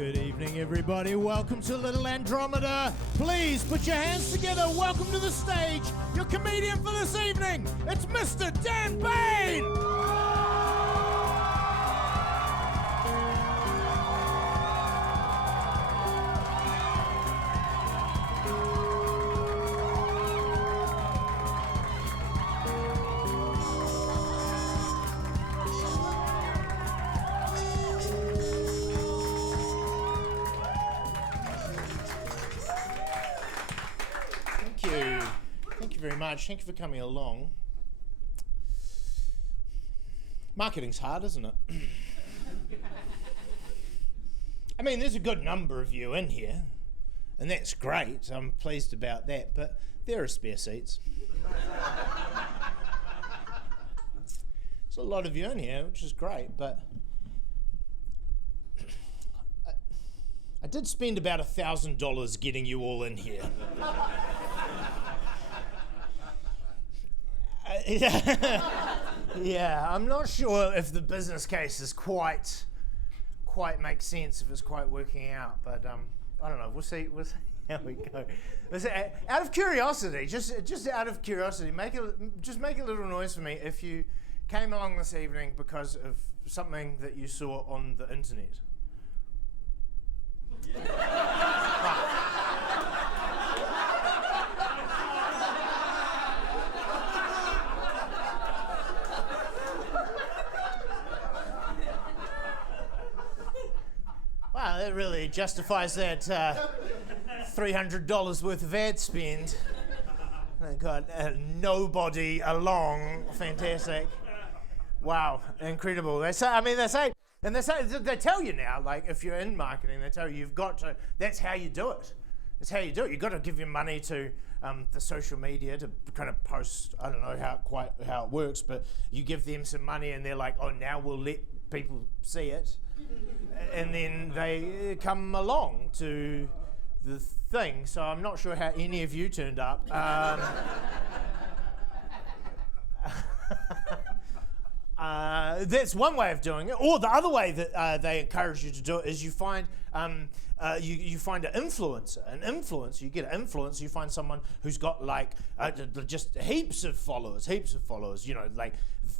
Good evening, everybody. Welcome to Little Andromeda. Please put your hands together. Welcome to the stage, your comedian for this evening. It's Mr. Dan Bain. Thank you very much. Thank you for coming along. Marketing's hard, isn't it? I mean, there's a good number of you in here, and that's great. I'm pleased about that, but there are spare seats. There's a lot of you in here, which is great, but I did spend about $1,000 getting you all in here. Yeah, I'm not sure if the business case is quite makes sense, if it's quite working out, but I don't know. We'll see how we go. Out of curiosity, just out of curiosity, make a little noise for me if you came along this evening because of something that you saw on the internet. Right. Wow, that really justifies that $300 worth of ad spend. They got nobody along. Fantastic. Wow, incredible. They tell you now, like if you're in marketing, they tell you you've got to. That's how you do it. That's how you do it. You've got to give your money to the social media to kind of post. I don't know how it works, but you give them some money, and they're like, oh, now we'll let people see it. And then they come along to the thing. So I'm not sure how any of you turned up. That's one way of doing it. Or the other way that they encourage you to do it is you find you find an influencer. You get an influencer. You find someone who's got like just heaps of followers. You know, like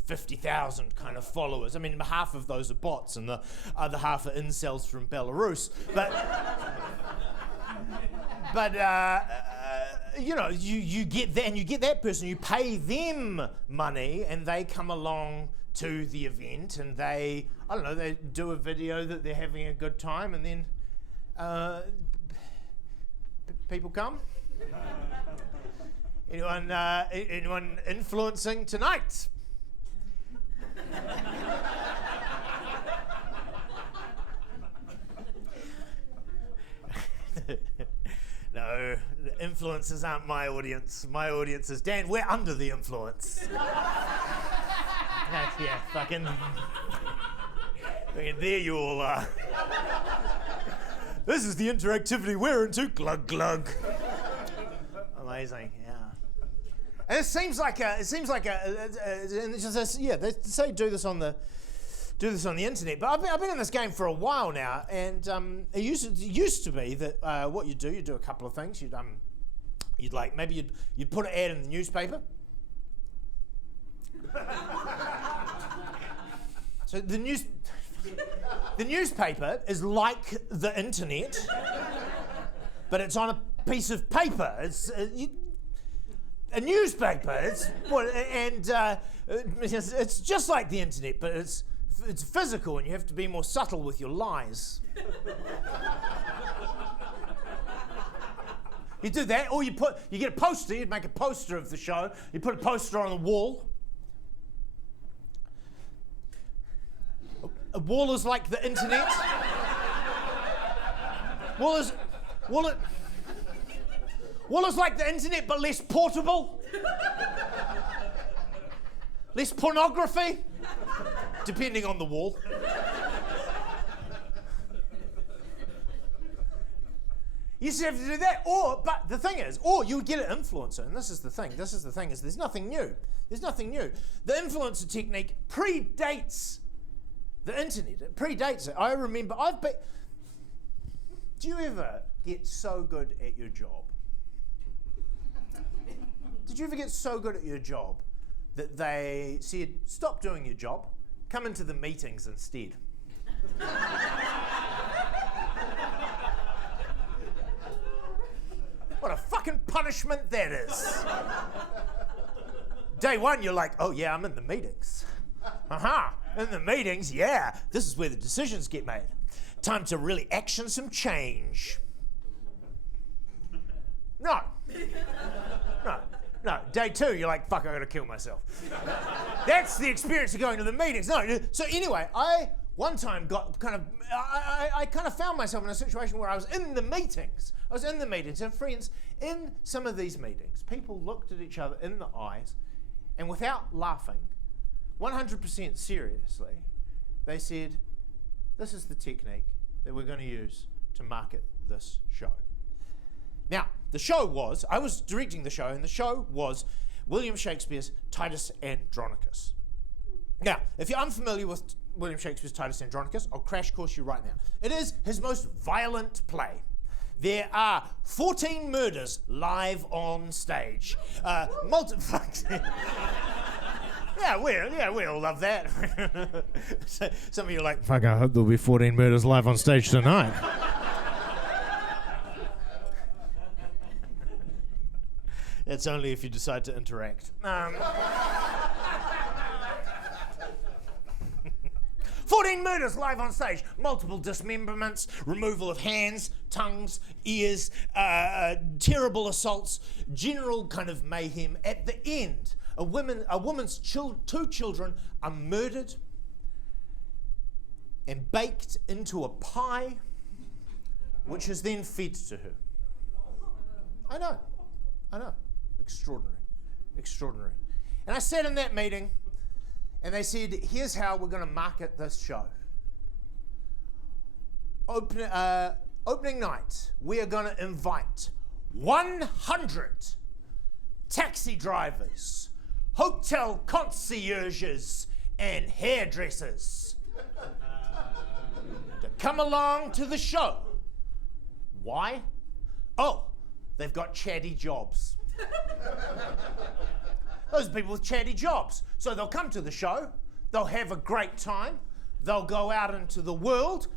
50,000 kind of followers. I mean, half of those are bots, and the other half are incels from Belarus. But you know, you get that, and you get that person. You pay them money, and they come along to the event, and they do a video that they're having a good time, and then people come. Anyone influencing tonight? No, the influencers aren't my audience. My audience is Dan. We're under the influence. Yeah, fucking there you all are. This is the interactivity we're into. Glug glug. Amazing, yeah. And it seems like they say do this on the internet. But I've been in this game for a while now, and it used to be that what you do a couple of things. You'd put an ad in the newspaper. So the newspaper is like the internet, but it's on a piece of paper. It's a newspaper. It's just like the internet, but it's physical, and you have to be more subtle with your lies. You do that, or you get a poster. You'd make a poster of the show. You put a poster on the wall. A wall is like the internet. Wall is like the internet, but less portable. Less pornography, depending on the wall. You used to have to do that, but the thing is, you would get an influencer, and this is the thing, is there's nothing new. The influencer technique predates the internet. It predates it. I remember, Do you ever get so good at your job? Did you ever get so good at your job that they said, stop doing your job, come into the meetings instead? What a fucking punishment that is. Day one, you're like, oh yeah, I'm in the meetings. In the meetings, yeah, this is where the decisions get made. Time to really action some change. No. Day two, you're like, fuck, I gotta kill myself. That's the experience of going to the meetings. No. So anyway, I one time got I kind of found myself in a situation where I was in the meetings. And friends, in some of these meetings, people looked at each other in the eyes, and without laughing, 100% seriously, they said, this is the technique that we're going to use to market this show. Now, the show was, I was directing the show, and the show was William Shakespeare's Titus Andronicus. Now, if you're unfamiliar with William Shakespeare's Titus Andronicus, I'll crash course you right now. It is his most violent play. There are 14 murders live on stage. Yeah, we all love that. Some of you are like, fuck, I hope there'll be 14 murders live on stage tonight. That's only if you decide to interact. 14 murders live on stage, multiple dismemberments, removal of hands, tongues, ears, terrible assaults, general kind of mayhem. At the end, a woman's two children are murdered and baked into a pie, which is then fed to her. I know. Extraordinary. And I sat in that meeting, and they said, here's how we're going to market this show. Opening night, we are going to invite 100 taxi drivers, hotel concierges, and hairdressers to come along to the show. Why? Oh, they've got chatty jobs. Those are people with chatty jobs. So they'll come to the show, they'll have a great time, they'll go out into the world,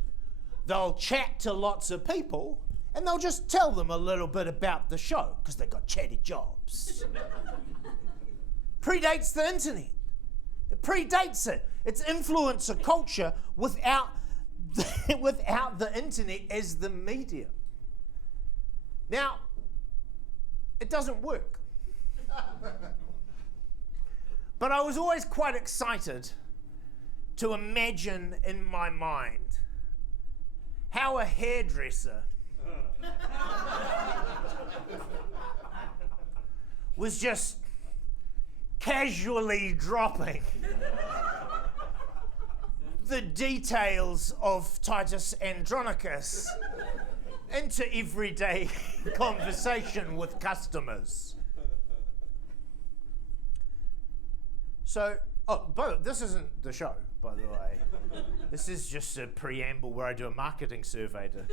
they'll chat to lots of people, and they'll just tell them a little bit about the show, because they've got chatty jobs. Predates the internet. It predates it. It's influencer culture without the internet as the medium. Now, it doesn't work. But I was always quite excited to imagine in my mind how a hairdresser was just casually dropping the details of Titus Andronicus into everyday conversation with customers. So, but this isn't the show, by the way. This is just a preamble where I do a marketing survey to...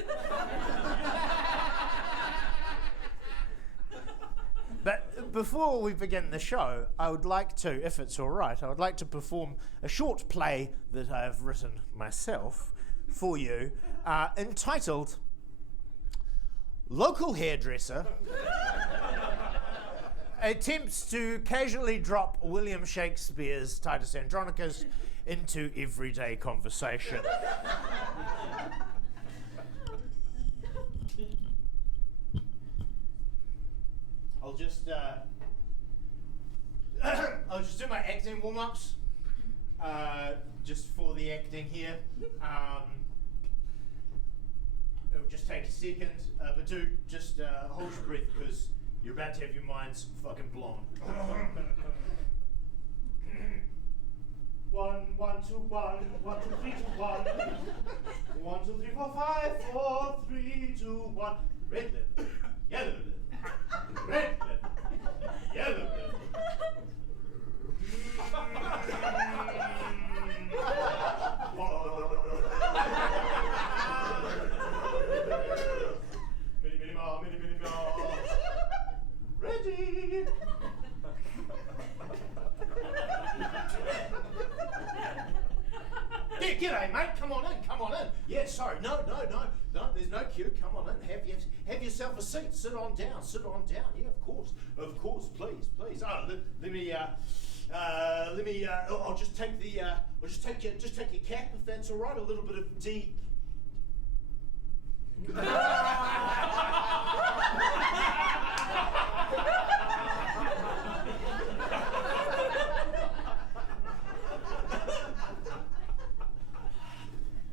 But before we begin the show, I would like to, if it's all right, I would like to perform a short play that I have written myself for you, entitled Local Hairdresser Attempts to Casually Drop William Shakespeare's Titus Andronicus into Everyday Conversation. I'll just do my acting warm-ups, just for the acting here. It'll just take a second, but do just hold your breath, because you're about to have your minds fucking blown. 1, 1, 2, 1, 1, 2, 3, 2, 1. 1, 2, 3, 4, 5, 4, 3, 2, 1. Red lip, yellow lip, red lip, yellow lip. yourself a seat. Sit on down. Yeah, of course, please. Oh, let me. I'll just take your cap if that's all right. A little bit of deep.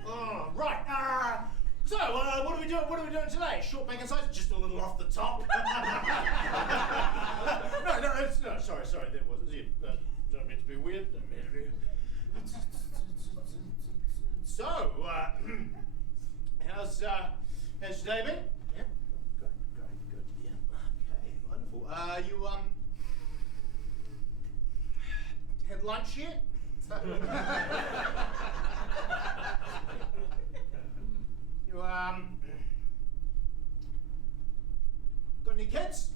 Oh, right. So, what are we doing? What are we doing today? Short back and sides, just a little off the top. No. Sorry. That wasn't it. Don't mean to be weird. So, how's your day been? Yeah. Good. Yeah. Okay. Wonderful. You had lunch yet? You got any kids?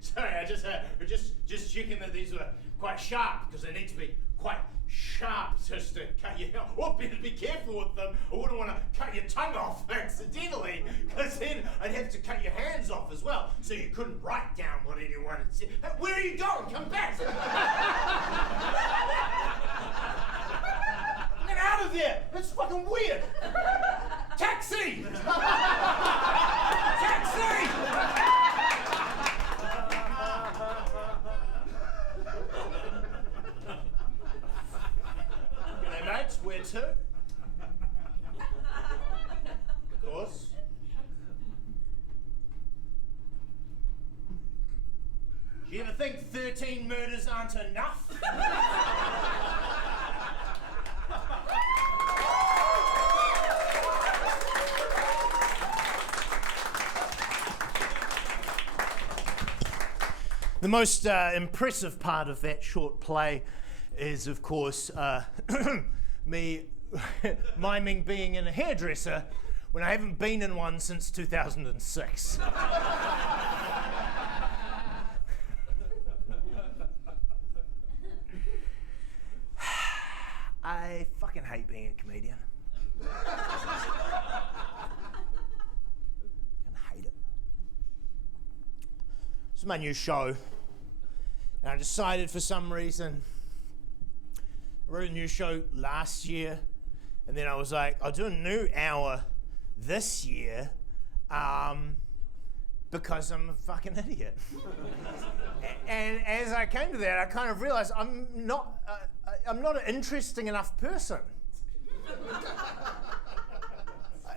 Sorry, I just checking that these were quite sharp, because they need to be quite sharp just to cut your hair. Or better be careful with them. I wouldn't want to cut your tongue off accidentally, because then I'd have to cut your hands off as well, so you couldn't write down what anyone had said. Hey, where are you going? Come back! Get out of there! That's fucking weird! Taxi! Taxi! Mates, where to? Of course. Do you ever think 13 murders aren't enough? The most impressive part of that short play is, of course, me miming being in a hairdresser when I haven't been in one since 2006. I fucking hate being a comedian. I hate it. This is my new show, and I decided for some reason, I wrote a new show last year, and then I was like, I'll do a new hour this year because I'm a fucking idiot. And as I came to that, I kind of realized I'm not an interesting enough person.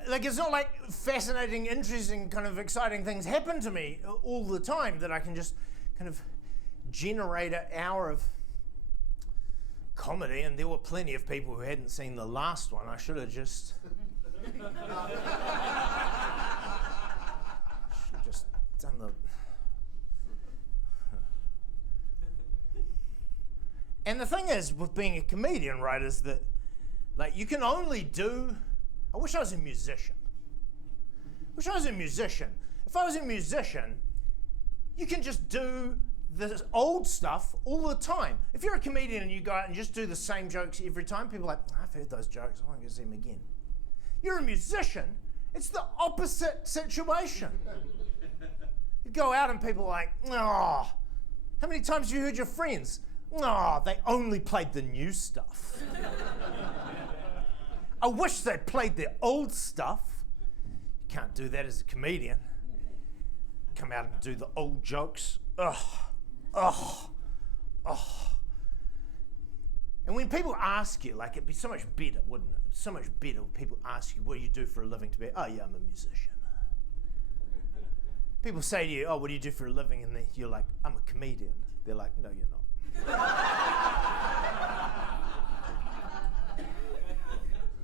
Like, it's not like fascinating, interesting, kind of exciting things happen to me all the time that I can just kind of generate an hour of comedy, and there were plenty of people who hadn't seen the last one. I should have just done the. And the thing is, with being a comedian, right, is that, like, you can only do. I wish I was a musician. If I was a musician, you can just do the old stuff all the time. If you're a comedian and you go out and just do the same jokes every time, people are like, I've heard those jokes, I want to go see them again. You're a musician, it's the opposite situation. You go out and people are like, oh, how many times have you heard your friends? Oh, they only played the new stuff. I wish they played their old stuff. You can't do that as a comedian. Come out and do the old jokes. And when people ask you, like, it'd be so much better, wouldn't it? So much better when people ask you, what do you do for a living? To be, oh yeah, I'm a musician. People say to you, oh, what do you do for a living? And then you're like, I'm a comedian. They're like, no, you're not.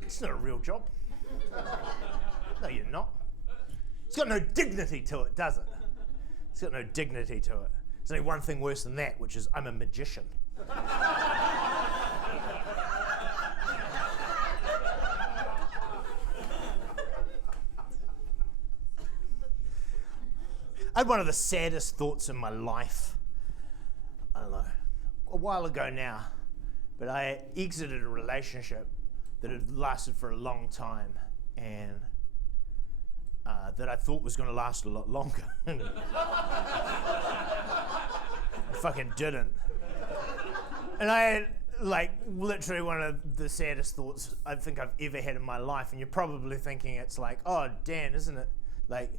It's not a real job. No, you're not. It's got no dignity to it, does it? It's got no dignity to it. There's only one thing worse than that, which is I'm a magician. I had one of the saddest thoughts in my life. I don't know, a while ago now, But I exited a relationship that had lasted for a long time, and that I thought was going to last a lot longer. It fucking didn't. And I had, like, literally one of the saddest thoughts I think I've ever had in my life. And you're probably thinking it's like, oh, Dan, isn't it? Like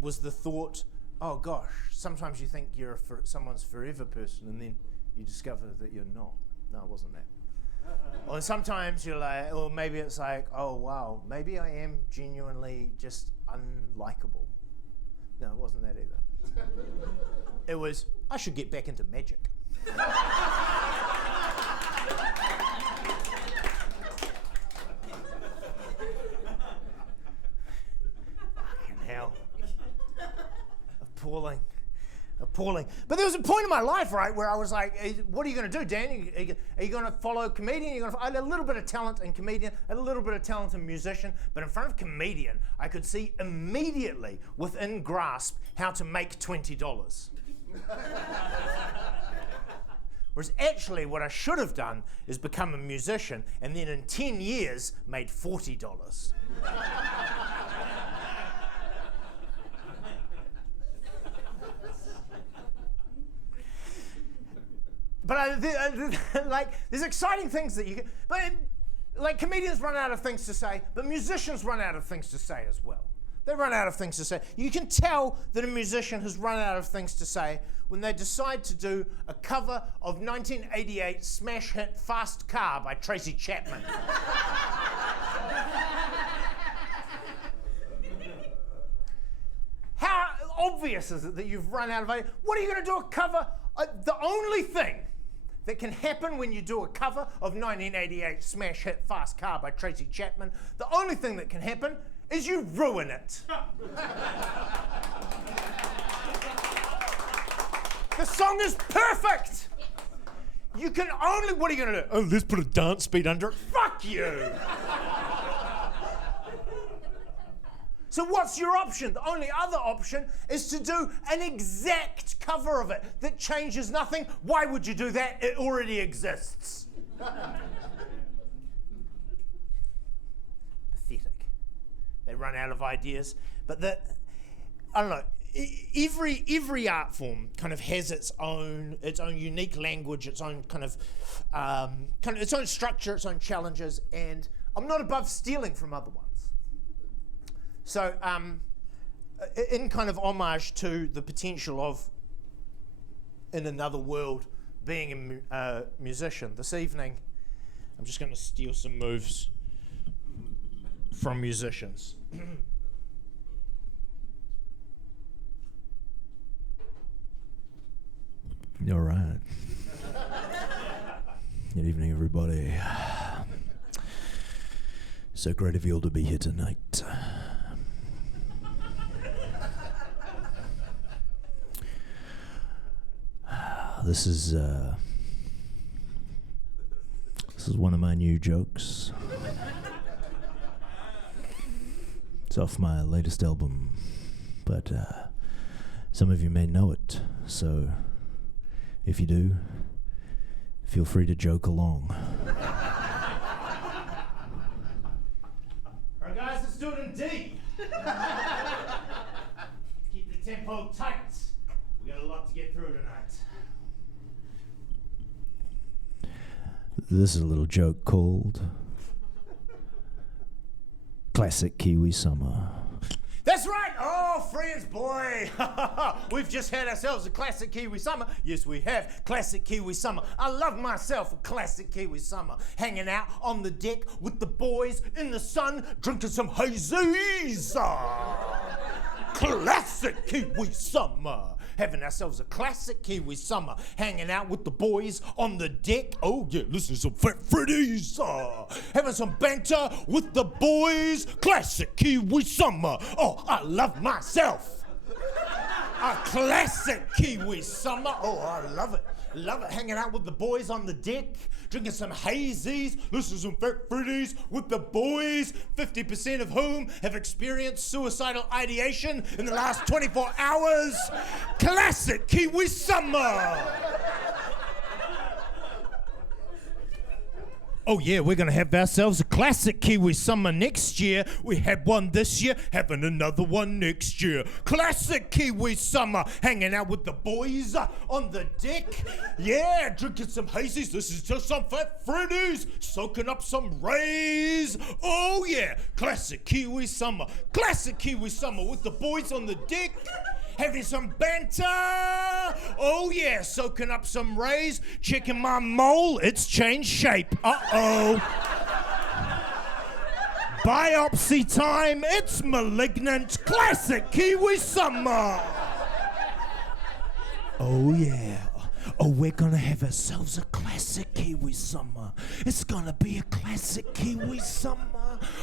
was the thought, oh gosh, sometimes you think you're someone's forever person, and then you discover that you're not. No, it wasn't that. Or sometimes you're like, or maybe it's like, oh wow, maybe I am genuinely just unlikable. No, it wasn't that either. It was, I should get back into magic. Fucking hell. Appalling. But there was a point in my life, right, where I was like, what are you going to do, Dan? Are you going to follow a comedian? I had a little bit of talent in comedian, I had a little bit of talent in musician, but in front of comedian, I could see immediately within grasp how to make $20. Whereas actually what I should have done is become a musician and then in 10 years made $40. But like, there's exciting things that you can, but like comedians run out of things to say, but musicians run out of things to say as well. They run out of things to say. You can tell that a musician has run out of things to say when they decide to do a cover of 1988 smash hit Fast Car by Tracy Chapman. How obvious is it that you've run out of ideas? What are you going to do a cover? The only thing that can happen when you do a cover of 1988 smash hit Fast Car by Tracy Chapman, the only thing that can happen is you ruin it. The song is perfect. You can only, what are you going to do? Oh, let's put a dance beat under it. Fuck you. So what's your option? The only other option is to do an exact cover of it that changes nothing. Why would you do that? It already exists. Pathetic. They run out of ideas. But I don't know, every art form kind of has its own unique language, its own kind of its own structure, its own challenges, and I'm not above stealing from other ones. So, in kind of homage to the potential of, in another world, being a musician, this evening, I'm just going to steal some moves from musicians. All right. Good evening, everybody. So great of you all to be here tonight. This is one of my new jokes. It's off my latest album, but some of you may know it, so if you do, feel free to joke along. Alright guys, let's do it in D. Keep the tempo tight. We got a lot to get through tonight. This is a little joke called Classic Kiwi Summer. That's right! Oh, friends, boy! We've just had ourselves a classic Kiwi summer. Yes, we have. Classic Kiwi summer. I love myself a classic Kiwi summer. Hanging out on the deck with the boys in the sun, drinking some hazies. Classic Kiwi summer. Having ourselves a classic Kiwi summer. Hanging out with the boys on the deck. Oh yeah, listening to some Fat Freddy's. Having some banter with the boys. Classic Kiwi summer. Oh, I love myself. A classic Kiwi summer. Oh, I love it. Love it. Hanging out with the boys on the deck. Drinking some hazies, listening to some Fat Freddy's with the boys, 50% of whom have experienced suicidal ideation in the last 24 hours. Classic Kiwi summer. Oh yeah, we're gonna have ourselves a classic Kiwi summer next year. We had one this year, having another one next year. Classic Kiwi summer, hanging out with the boys on the deck. Yeah, drinking some hazies. This is just some fat Freddies, soaking up some rays. Oh yeah, classic Kiwi summer. Classic Kiwi summer with the boys on the deck. Having some banter. Oh yeah, soaking up some rays. Checking my mole, it's changed shape. Uh-oh. Biopsy time, it's malignant. Classic Kiwi summer. Oh yeah. Oh, we're gonna have ourselves a classic Kiwi summer. It's gonna be a classic Kiwi summer.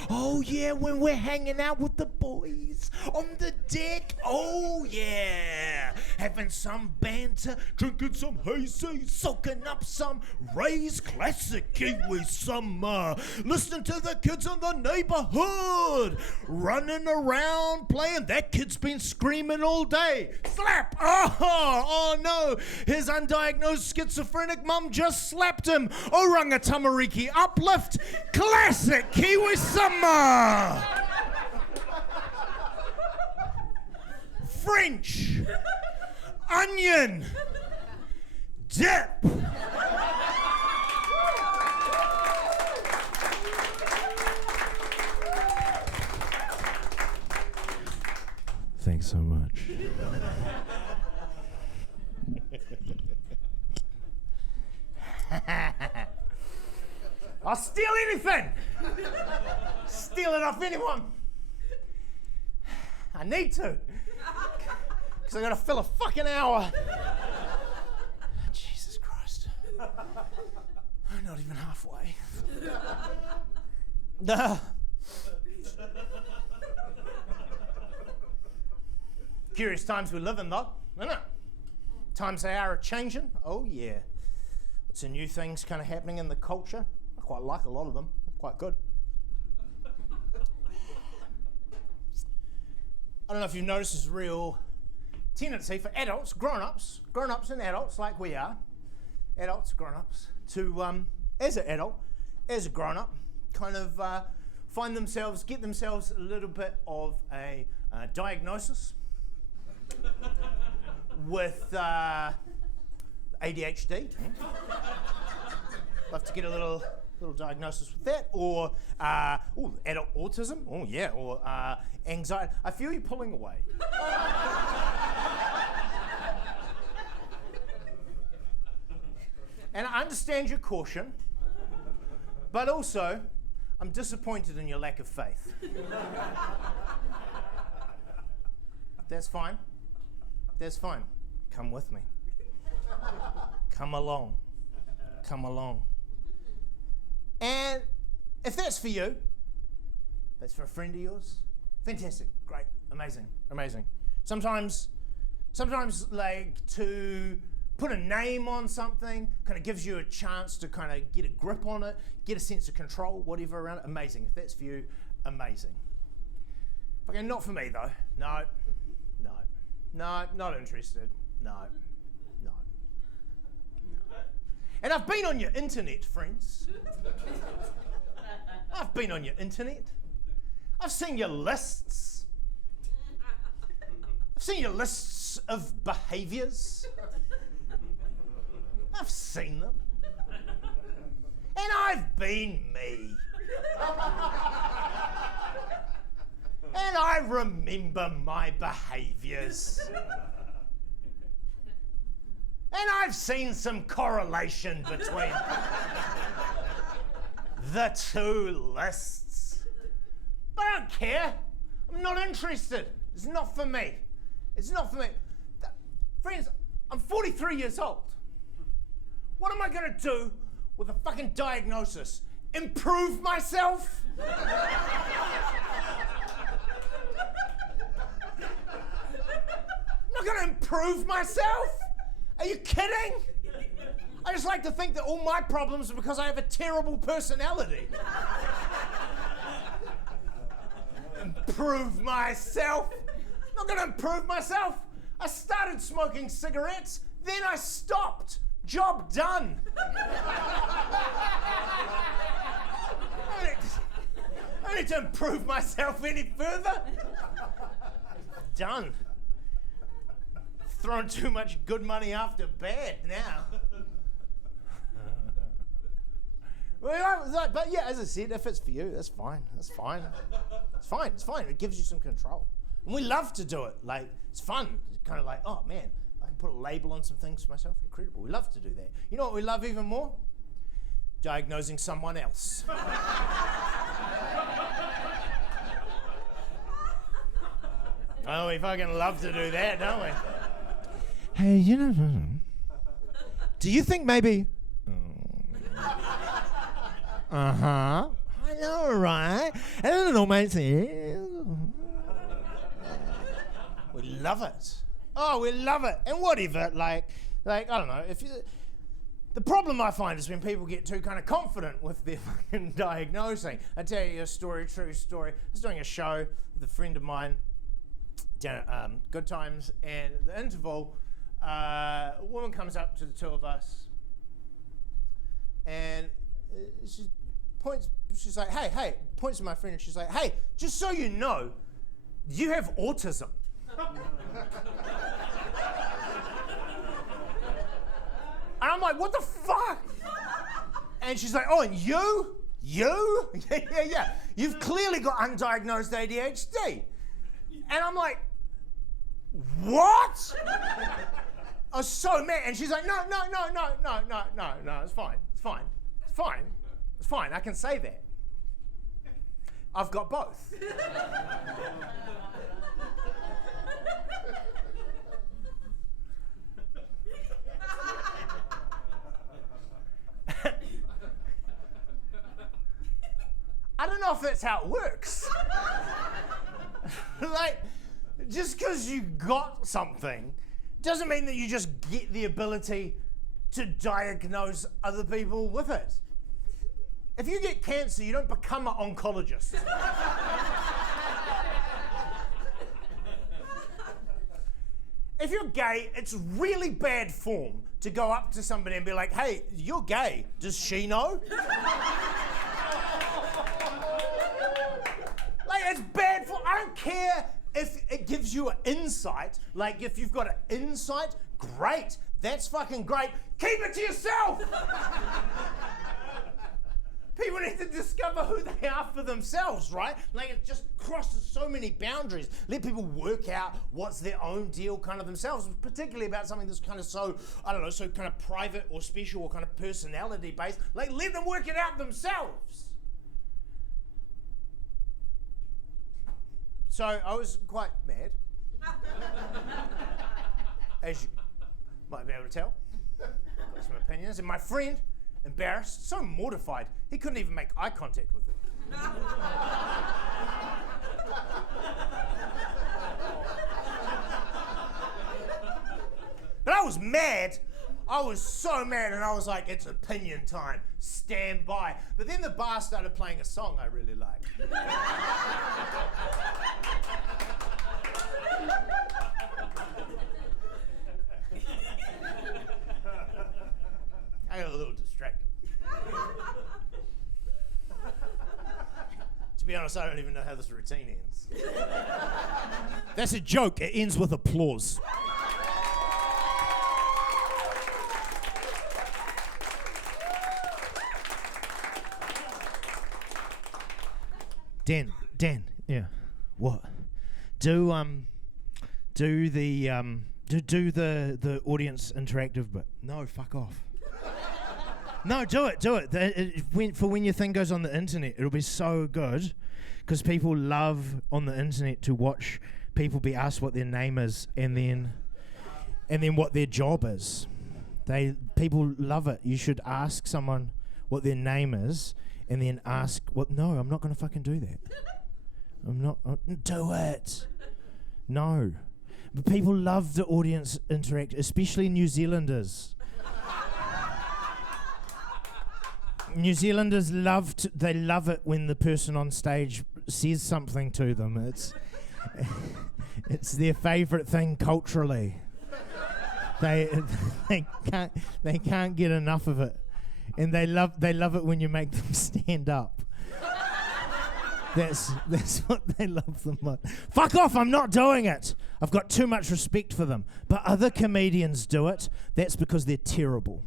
Oh yeah, when we're hanging out with the boys on the deck. Oh yeah, having some banter, drinking some hazy, soaking up some rays. Classic Kiwi summer. Listening to the kids in the neighborhood, running around playing. That kid's been screaming all day. Slap! Oh no, his undiagnosed schizophrenic mum just slapped him. Oranga tamariki uplift. Classic Kiwi summer. French onion dip. Thanks so much. I'll steal anything. Steal it off anyone. I need to. Because I gotta fill a fucking hour. Jesus Christ. I'm not even halfway. Curious times we live in, though, isn't it? Times they are a-changing. Oh, yeah. Lots of new things kind of happening in the culture. I quite like a lot of them. They're quite good. I don't know if you've noticed this real tendency for adults, grown-ups and adults like we are, adults, grown-ups, to, as an adult, as a grown-up, kind of get themselves a little bit of a diagnosis with ADHD. Love to get a little diagnosis with that, or adult autism. Oh yeah, or anxiety. I feel you pulling away. And I understand your caution, but also I'm disappointed in your lack of faith. That's fine. That's fine. Come with me. Come along. Come along. And if that's for you, that's for a friend of yours, fantastic, great, amazing, amazing. Sometimes like to put a name on something kind of gives you a chance to kind of get a grip on it, get a sense of control, whatever around it. Amazing. If that's for you, amazing. Okay, not for me though. No, not interested. No. And I've been on your internet, friends. I've been on your internet. I've seen your lists. I've seen your lists of behaviours. I've seen them. And I've been me. And I remember my behaviours. And I've seen some correlation between the two lists. But I don't care. I'm not interested. It's not for me. It's not for me. Friends, I'm 43 years old. What am I going to do with a fucking diagnosis? Improve myself? I'm not going to improve myself? Are you kidding? I just like to think that all my problems are because I have a terrible personality. Improve myself? I'm not going to improve myself. I started smoking cigarettes, then I stopped. Job done. need to improve myself any further. Done. Throwing too much good money after bad now. Well, but yeah, as I said, if it's for you, that's fine. That's fine. It's fine. It's fine. It gives you some control. And we love to do it. Like, it's fun. It's kind of like, oh man, I can put a label on some things for myself. Incredible. We love to do that. You know what we love even more? Diagnosing someone else. Oh, we fucking love to do that, don't we? Hey, you know, do you think maybe... Uh-huh. I know, right? I don't know, mate. We love it. Oh, we love it. And what if it, like, I don't know, if you... The problem I find is when people get too kind of confident with their fucking diagnosing. I tell you a story, true story. I was doing a show with a friend of mine down at Good Times, and at the interval, a woman comes up to the two of us, and she points, she's like, hey, points to my friend, and she's like, hey, just so you know, you have autism. And I'm like, what the fuck? And she's like, oh, and you? You? Yeah. You've clearly got undiagnosed ADHD. And I'm like, what? I was so mad. And she's like, no, it's fine. I can say that. I've got both. I don't know if that's how it works. Like, just because you got something doesn't mean that you just get the ability to diagnose other people with it. If you get cancer, you don't become an oncologist. If you're gay, it's really bad form to go up to somebody and be like, hey, you're gay. Does she know? Like, it's bad form. I don't care if it gives you an insight. Like, if you've got an insight, great. That's fucking great. Keep it to yourself. People need to discover who they are for themselves, right? Like, it just crosses so many boundaries. Let people work out what's their own deal kind of themselves, particularly about something that's kind of so, I don't know, so kind of private or special or kind of personality based. Like, let them work it out themselves. So I was quite mad, as you might be able to tell. Got some opinions, and my friend, embarrassed, so mortified, he couldn't even make eye contact with it. But I was mad. I was so mad, and I was like, it's opinion time. Stand by. But then the bar started playing a song I really liked. I got a little distracted. To be honest, I don't even know how this routine ends. That's a joke. It ends with applause. Dan, yeah. What? Do the audience interactive bit. No, fuck off. No, do it. For when your thing goes on the internet, it'll be so good, because people love on the internet to watch people be asked what their name is and then what their job is. People love it. You should ask someone what their name is and then ask what. No, I'm not going to fucking do that. I'm not. Do it. No. But people love the audience interact, especially New Zealanders. New Zealanders love it when the person on stage says something to them. It's their favourite thing culturally. They can't get enough of it, and they love it when you make them stand up. That's what they love the most. Fuck off, I'm not doing it. I've got too much respect for them. But other comedians do it. That's because they're terrible.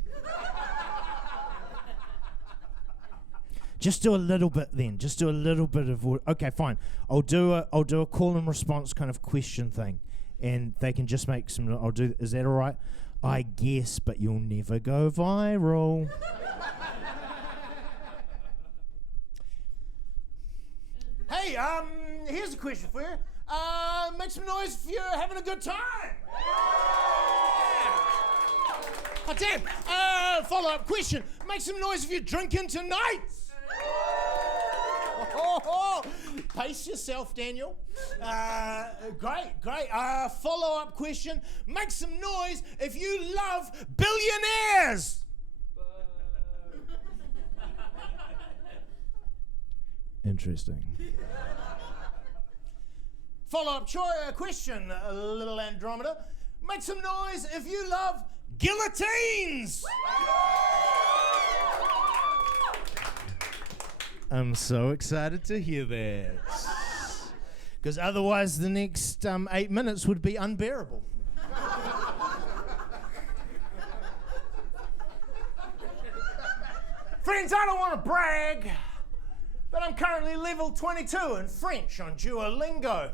Just do a little bit then. Just do a little bit of... Okay, fine. I'll do a call and response kind of question thing. And they can just make some... Is that all right? I guess, but you'll never go viral. Hey, here's a question for you. Make some noise if you're having a good time. Oh, damn. Follow-up question. Make some noise if you're drinking tonight. Pace yourself, Daniel. Great. Follow-up question. Make some noise if you love billionaires. Interesting. Follow-up question, Little Andromeda. Make some noise if you love guillotines. I'm so excited to hear that. Because otherwise the next 8 minutes would be unbearable. Friends, I don't want to brag, but I'm currently level 22 in French on Duolingo.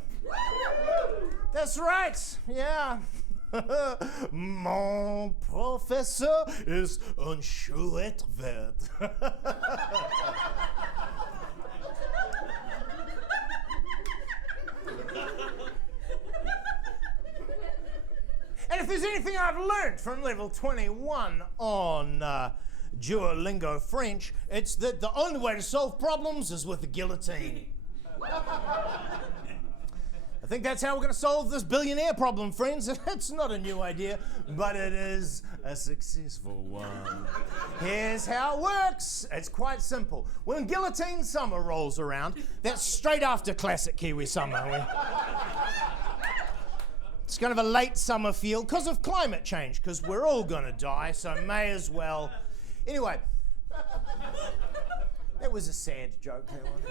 That's right, yeah. Mon professeur is un chouette vert. And if there's anything I've learned from level 21 on Duolingo French, it's that the only way to solve problems is with a guillotine. I think that's how we're going to solve this billionaire problem, friends. It's not a new idea, but it is a successful one. Here's how it works. It's quite simple. When guillotine summer rolls around, that's straight after classic Kiwi summer. It's kind of a late summer feel because of climate change, because we're all going to die, so may as well. Anyway, that was a sad joke, that one.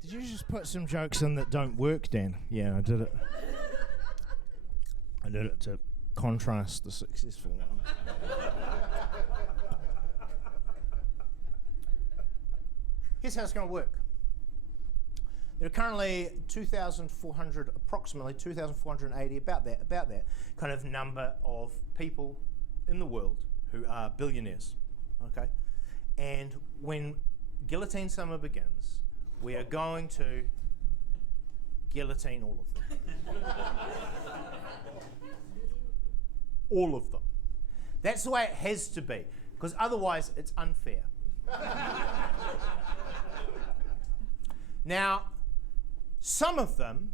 Did you just put some jokes in that don't work, Dan? Yeah, I did it. I did it to contrast the successful one. Here's how it's going to work. There are currently approximately 2,480, about that kind of number of people in the world who are billionaires, okay? And when guillotine summer begins, we are going to guillotine all of them. All of them. That's the way it has to be, because otherwise it's unfair. Now, some of them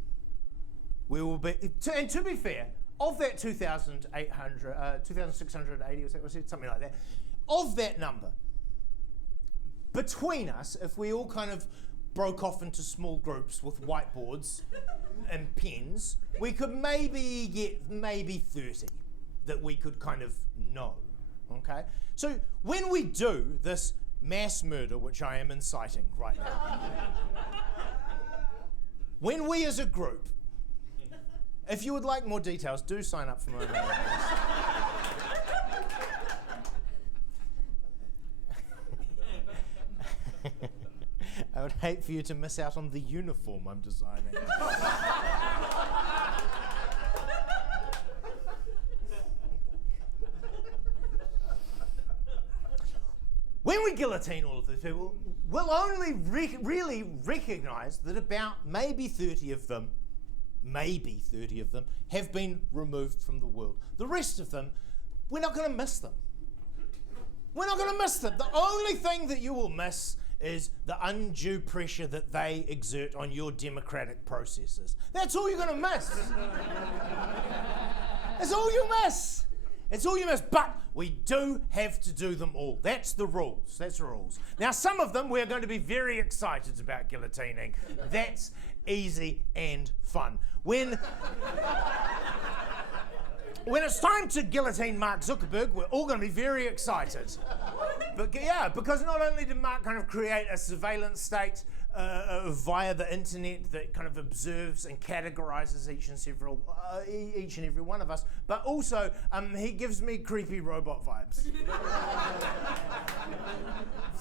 we will be, and to be fair, of that 2,680, was it something like that, of that number, between us, if we all kind of broke off into small groups with whiteboards and pens, we could maybe get 30 that we could kind of know, okay? So when we do this mass murder, which I am inciting right now, when we as a group, if you would like more details, do sign up for my email list. I would hate for you to miss out on the uniform I'm designing. When we guillotine all of these people, we'll only really recognise that about maybe 30 of them have been removed from the world. The rest of them, we're not going to miss them. We're not going to miss them. The only thing that you will miss is the undue pressure that they exert on your democratic processes. That's all you're going to miss. That's all you miss. It's all you miss, but we do have to do them all. That's the rules. That's the rules. Now, some of them we're going to be very excited about guillotining. That's easy and fun. When when it's time to guillotine Mark Zuckerberg, we're all going to be very excited. But yeah, because not only did Mark kind of create a surveillance state via the internet that kind of observes and categorizes each and every one of us, but also he gives me creepy robot vibes.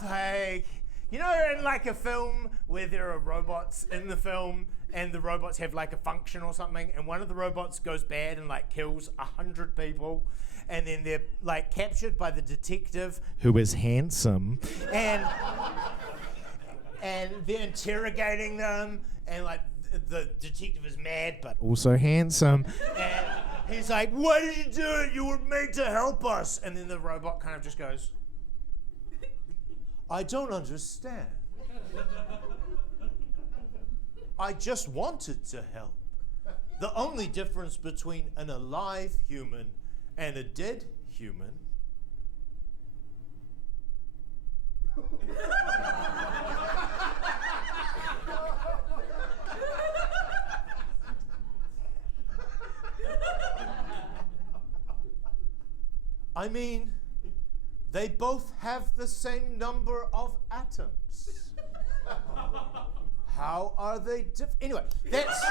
Like, you know, in like a film where there are robots in the film and the robots have like a function or something, and one of the robots goes bad and like kills 100 people, and then they're like captured by the detective who is handsome, and they're interrogating them, and like the detective is mad but also handsome, and he's like, "Why did you do it? You were made to help us." And then the robot kind of just goes, "I don't understand. I just wanted to help. The only difference between an alive human and a dead human I mean, they both have the same number of atoms. How are they different?" Anyway, that's...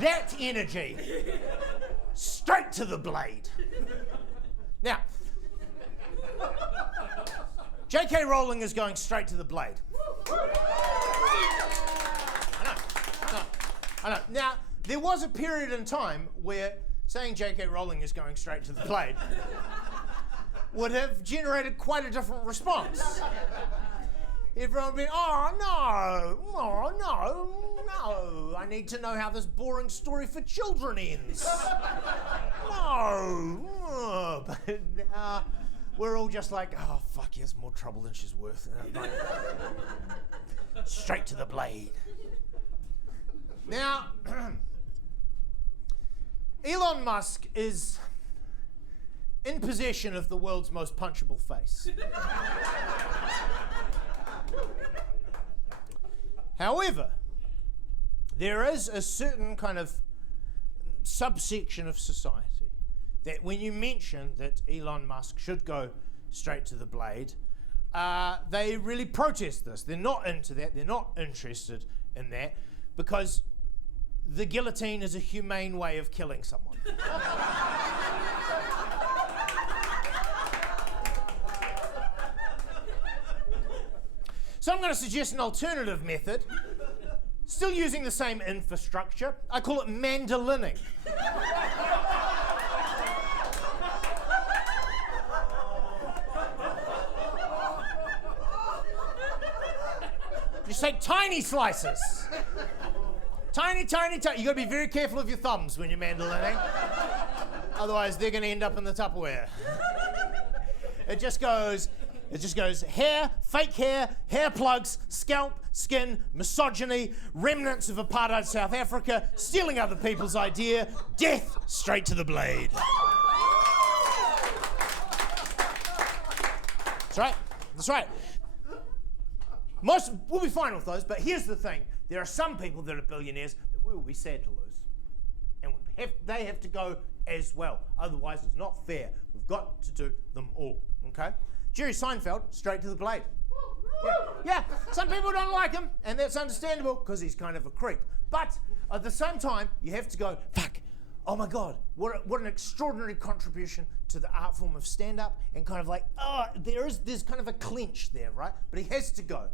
that energy. Straight to the blade. Now, J.K. Rowling is going straight to the blade. I know. Now, there was a period in time where saying J.K. Rowling is going straight to the blade would have generated quite a different response. Everyone would be, oh no, I need to know how this boring story for children ends. No. But now we're all just like, oh fuck, he has more trouble than she's worth. Straight to the blade. Now, Elon Musk is in possession of the world's most punchable face. However, there is a certain kind of subsection of society that when you mention that Elon Musk should go straight to the blade, they really protest this. They're not into that. They're not interested in that because the guillotine is a humane way of killing someone. So I'm going to suggest an alternative method, still using the same infrastructure. I call it mandolining. Just take tiny slices. Tiny. You got to be very careful of your thumbs when you're mandolining. Otherwise, they're going to end up in the Tupperware. It just goes hair, fake hair plugs, scalp, skin, misogyny, remnants of apartheid South Africa, stealing other people's idea, death straight to the blade. That's right. We'll be fine with those, but here's the thing. There are some people that are billionaires that we will be sad to lose. And they have to go as well. Otherwise, it's not fair. We've got to do them all, okay? Jerry Seinfeld, straight to the blade. Yeah, some people don't like him, and that's understandable because he's kind of a creep. But at the same time, you have to go, fuck, oh my God, what an extraordinary contribution to the art form of stand-up, and kind of like, there's kind of a clinch there, right? But he has to go.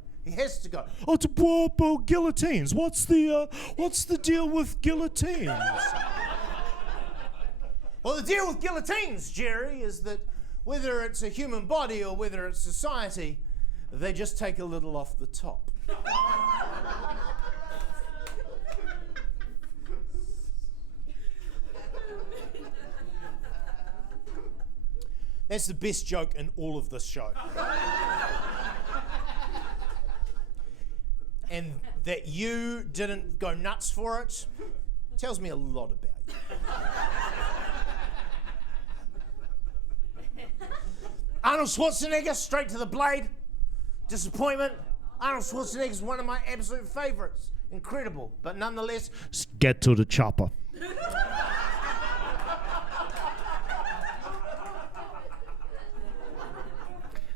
Oh, to guillotines. What's the deal with guillotines? Well, the deal with guillotines, Jerry, is that whether it's a human body or whether it's society, they just take a little off the top. That's the best joke in all of this show. And that you didn't go nuts for it tells me a lot about you. Arnold Schwarzenegger, straight to the blade. Disappointment. Arnold Schwarzenegger is one of my absolute favourites. Incredible. But nonetheless, get to the chopper.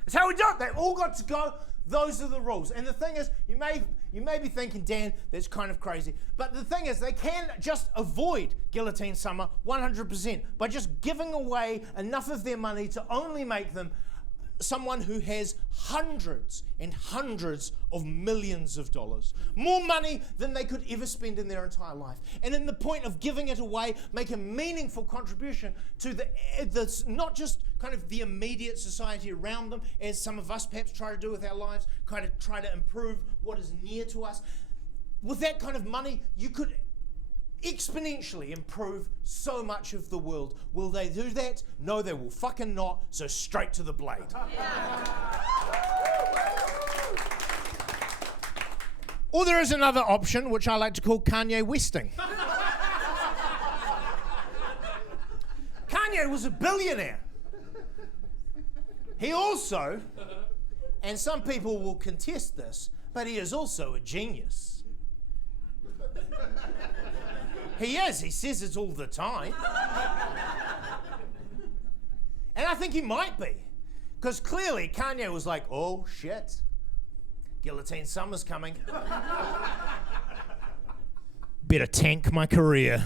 That's how we do it. They've all got to go. Those are the rules. And the thing is, you may be thinking, Dan, that's kind of crazy. But the thing is, they can just avoid guillotine summer 100% by just giving away enough of their money to only make them someone who has hundreds and hundreds of millions of dollars. More money than they could ever spend in their entire life. And in the point of giving it away, make a meaningful contribution to the not just kind of the immediate society around them, as some of us perhaps try to do with our lives, kind of try to improve what is near to us. With that kind of money, you could exponentially improve so much of the world. Will they do that? No, they will fucking not, so straight to the blade. Or there is another option, which I like to call Kanye Westing. Kanye was a billionaire. He also, and some people will contest this, but he is also a genius. He is. He says it all the time. And I think he might be. Because clearly Kanye was like, oh shit, guillotine summer's coming. Better tank my career.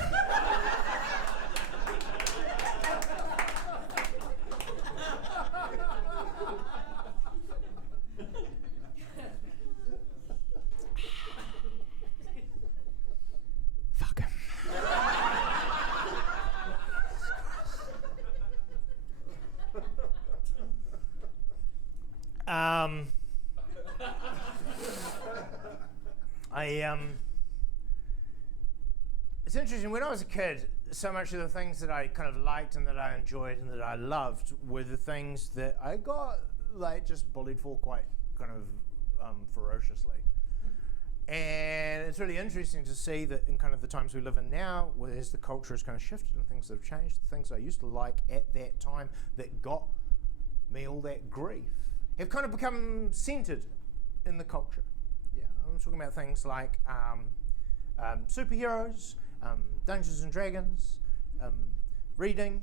Fuck him. It's interesting, when I was a kid, so much of the things that I kind of liked and that I enjoyed and that I loved were the things that I got like just bullied for quite kind of ferociously. And it's really interesting to see that in kind of the times we live in now, as the culture has kind of shifted and things have changed, the things I used to like at that time that got me all that grief have kind of become centered in the culture. Yeah, I'm talking about things like superheroes, Dungeons and Dragons, reading,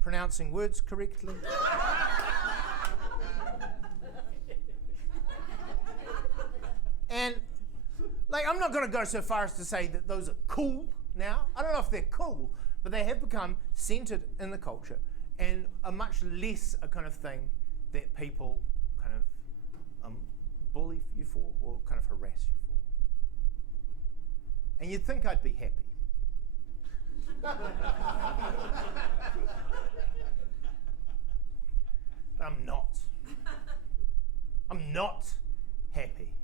pronouncing words correctly. And like, I'm not going to go so far as to say that those are cool now. I don't know if they're cool, but they have become centered in the culture and are much less a kind of thing that people kind of bully you for or kind of harass you for. And you'd think I'd be happy. But I'm not. I'm not happy.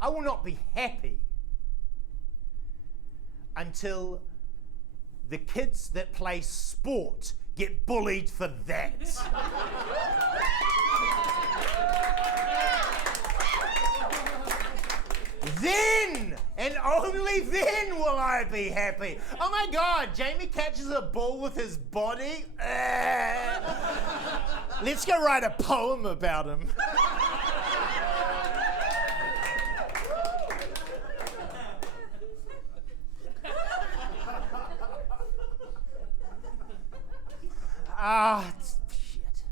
I will not be happy until the kids that play sport get bullied for that. Then, and only then will I be happy. Oh my God, Jamie catches a ball with his body. Let's go write a poem about him. Shit.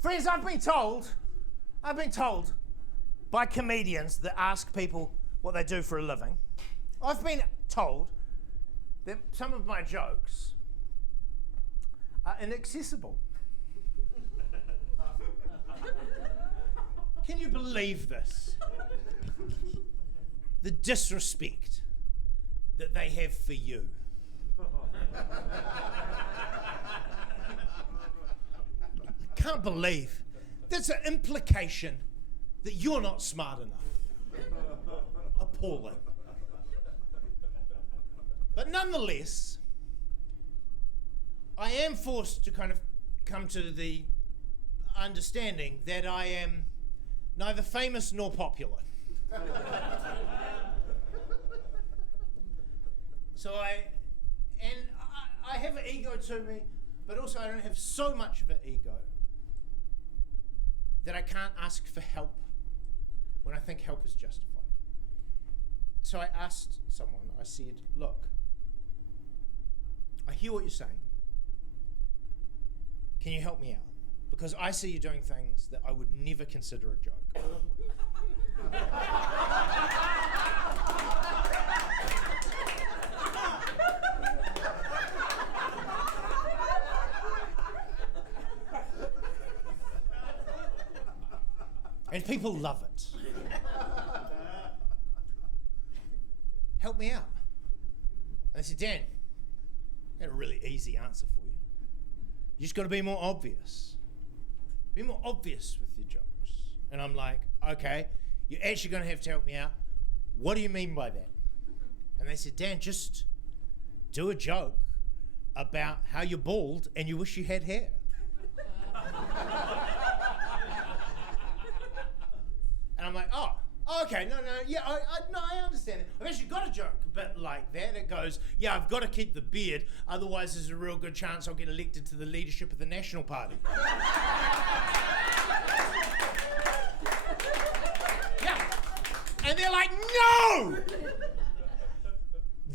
Friends, I've been told by comedians that ask people what they do for a living. I've been told that some of my jokes are inaccessible. Can you believe this? The disrespect that they have for you. I can't believe that's an implication that you're not smart enough. Appalling. But nonetheless, I am forced to kind of come to the understanding that I am neither famous nor popular. So I have an ego to me, but also I don't have so much of an ego that I can't ask for help think help is justified. So I asked someone, I said, look, I hear what you're saying. Can you help me out? Because I see you doing things that I would never consider a joke. And people love it. Help me out. And they said, Dan, I got a really easy answer for you. You just got to be more obvious. Be more obvious with your jokes. And I'm like, okay, you're actually going to have to help me out. What do you mean by that? And they said, Dan, just do a joke about how you're bald and you wish you had hair. And I'm like, oh, okay, no, yeah, I understand it. I've actually got a joke a bit like that. It goes, yeah, I've got to keep the beard, otherwise there's a real good chance I'll get elected to the leadership of the National Party. Yeah. And they're like, no!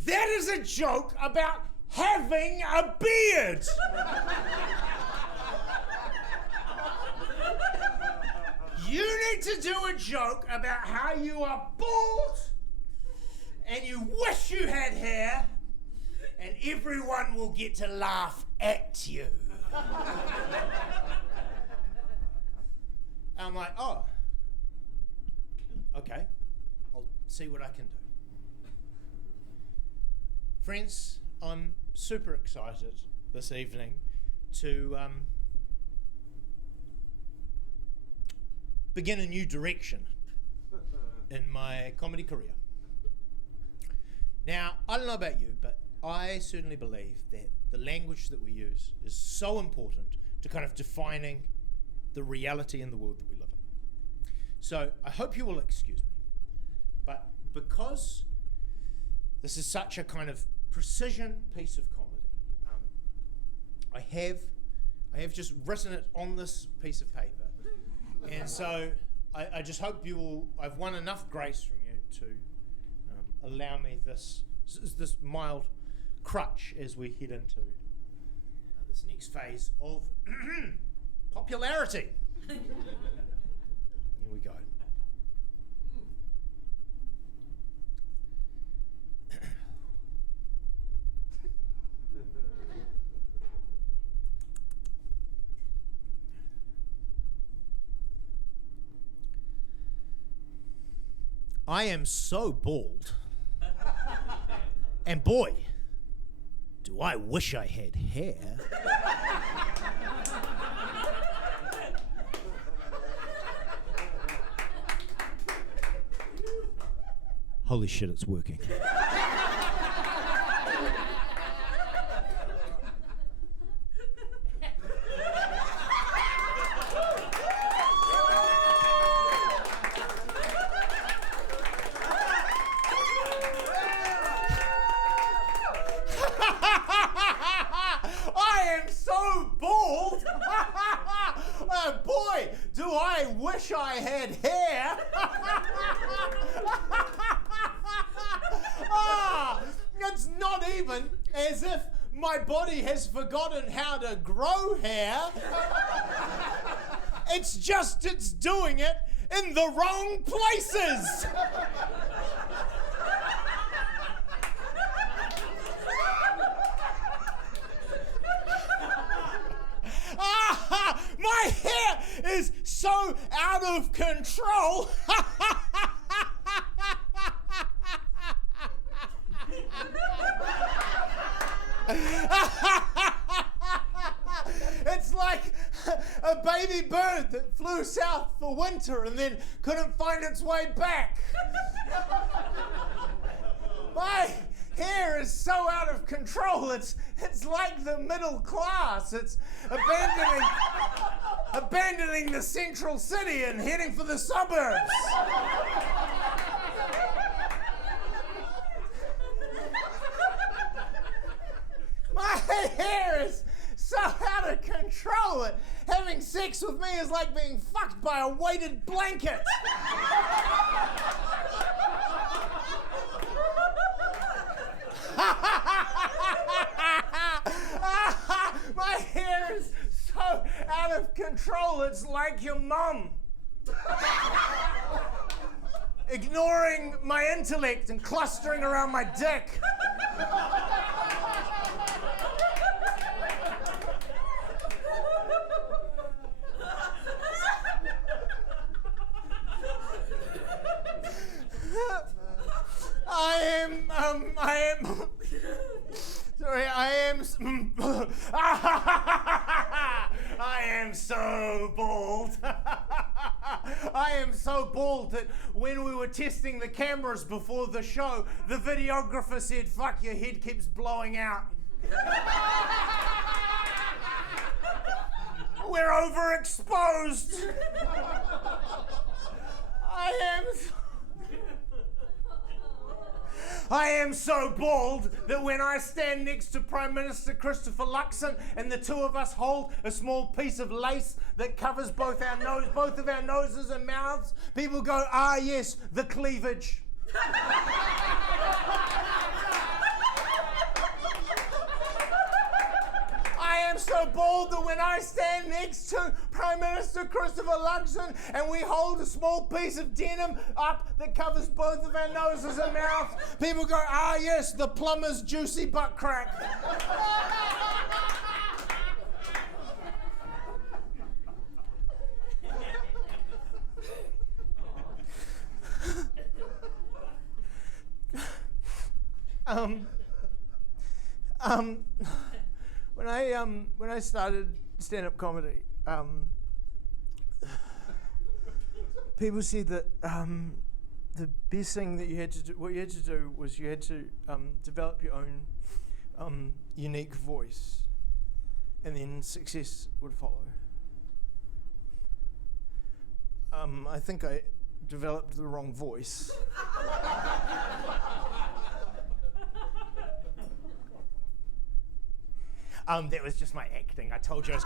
That is a joke about having a beard! You need to do a joke about how you are bald and you wish you had hair and everyone will get to laugh at you. I'm like, oh, okay, I'll see what I can do. Friends, I'm super excited this evening to begin a new direction in my comedy career. Now, I don't know about you, but I certainly believe that the language that we use is so important to kind of defining the reality in the world that we live in. So I hope you will excuse me, but because this is such a kind of precision piece of comedy, I have just written it on this piece of paper. And so I just hope you will, I've won enough grace from you to allow me this mild crutch as we head into this next phase of popularity. Here we go. I am so bald, and boy, do I wish I had hair. Holy shit, it's working. Boy, do I wish I had hair. It's not even as if my body has forgotten how to grow hair. It's just it's doing it in the wrong places. My hair is so out of control. It's like a baby bird that flew south for winter and then couldn't find its way back. My hair is so out of control. It's like the middle class. It's abandoning the central city and heading for the suburbs. My hair is so out of control that having sex with me is like being fucked by a weighted blanket. it's like your mum. Ignoring my intellect and clustering around my dick. I am so bald. I am so bald that when we were testing the cameras before the show, the videographer said, "Fuck, your head keeps blowing out." We're overexposed. I am so bald that when I stand next to Prime Minister Christopher Luxon and the two of us hold a small piece of lace that covers both of our noses and mouths, people go, "Ah, yes, the cleavage." I am so bald that when I stand next to Prime Minister Christopher Luxon and we hold a small piece of denim up that covers both of our noses and mouths, people go, "Ah, yes, the plumber's juicy butt crack." When I started stand-up comedy, people said that the best thing that you had to do was you had to develop your own unique voice, and then success would follow. I think I developed the wrong voice. That was just my acting. I told you I was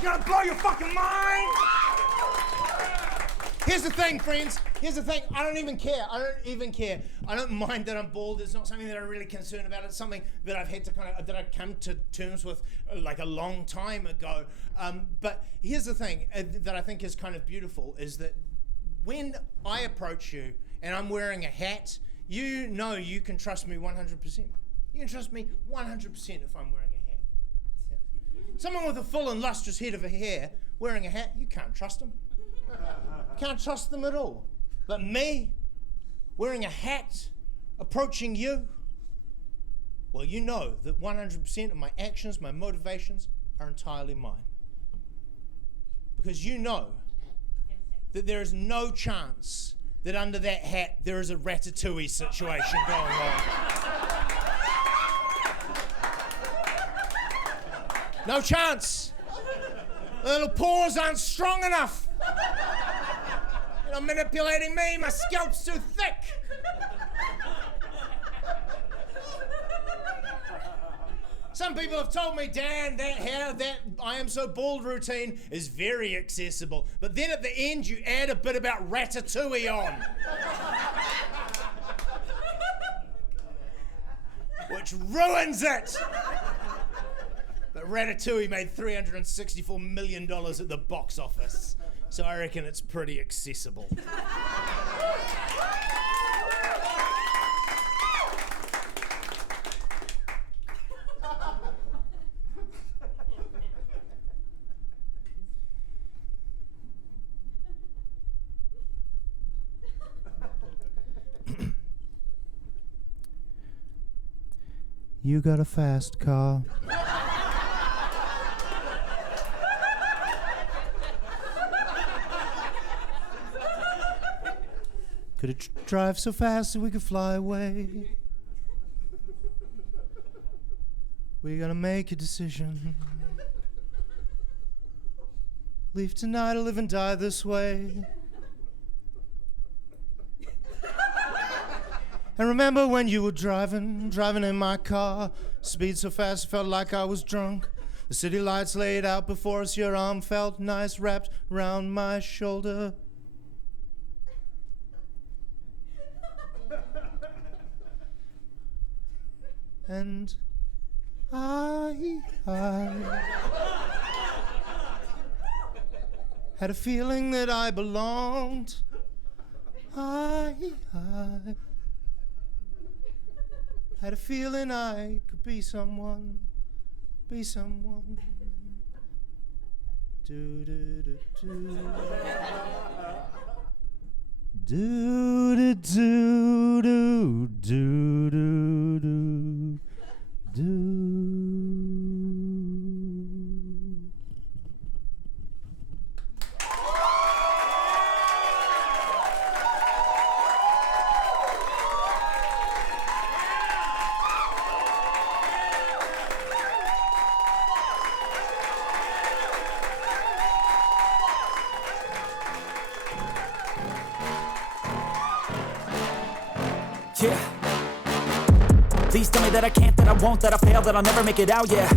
gonna blow your fucking mind! Here's the thing, friends. Here's the thing. I don't even care. I don't mind that I'm bald. It's not something that I'm really concerned about. It's something that I've had to that I come to terms with like a long time ago. But here's the thing that I think is kind of beautiful is that when I approach you and I'm wearing a hat, you know you can trust me 100%. You can trust me 100% if I'm wearing a hat. Yeah. Someone with a full and lustrous head of hair wearing a hat, you can't trust them. Can't trust them at all. But me, wearing a hat, approaching you, well, you know that 100% of my actions, my motivations are entirely mine. Because you know that there is no chance that under that hat there is a ratatouille situation going on. No chance. The little paws aren't strong enough. You're not manipulating me, my scalp's too thick. Some people have told me, Dan, that I am so bald routine is very accessible. But then at the end, you add a bit about ratatouille on. Which ruins it. But Ratatouille made $364 million at the box office. So I reckon it's pretty accessible. You got a fast car. Could it drive so fast that we could fly away? We gotta make a decision. Leave tonight or live and die this way. And remember when you were driving in my car, speed so fast it felt like I was drunk. The city lights laid out before us, your arm felt nice wrapped around my shoulder. And I Had a feeling that I belonged. I had a feeling I could be someone. Do do do do. Do do do do do do do. Yeah. Please tell me that I can't, that I won't, that I fail, that I'll never make it out, yeah.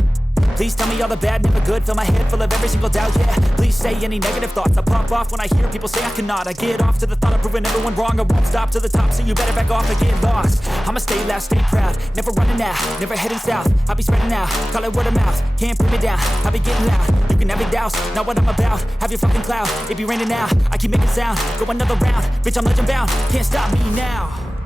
Please tell me all the bad, never good, fill my head full of every single doubt, yeah. Please say any negative thoughts, I pop off when I hear people say I cannot. I get off to the thought of proving everyone wrong, I won't stop to the top, so you better back off and get lost. I'ma stay loud, stay proud, never running out, never heading south. I'll be spreading out, call it word of mouth, can't put me down, I'll be getting loud. You can have your doubts, not what I'm about, have your fucking cloud, it be raining now, I keep making sound, go another round, bitch I'm legend bound, can't stop me now.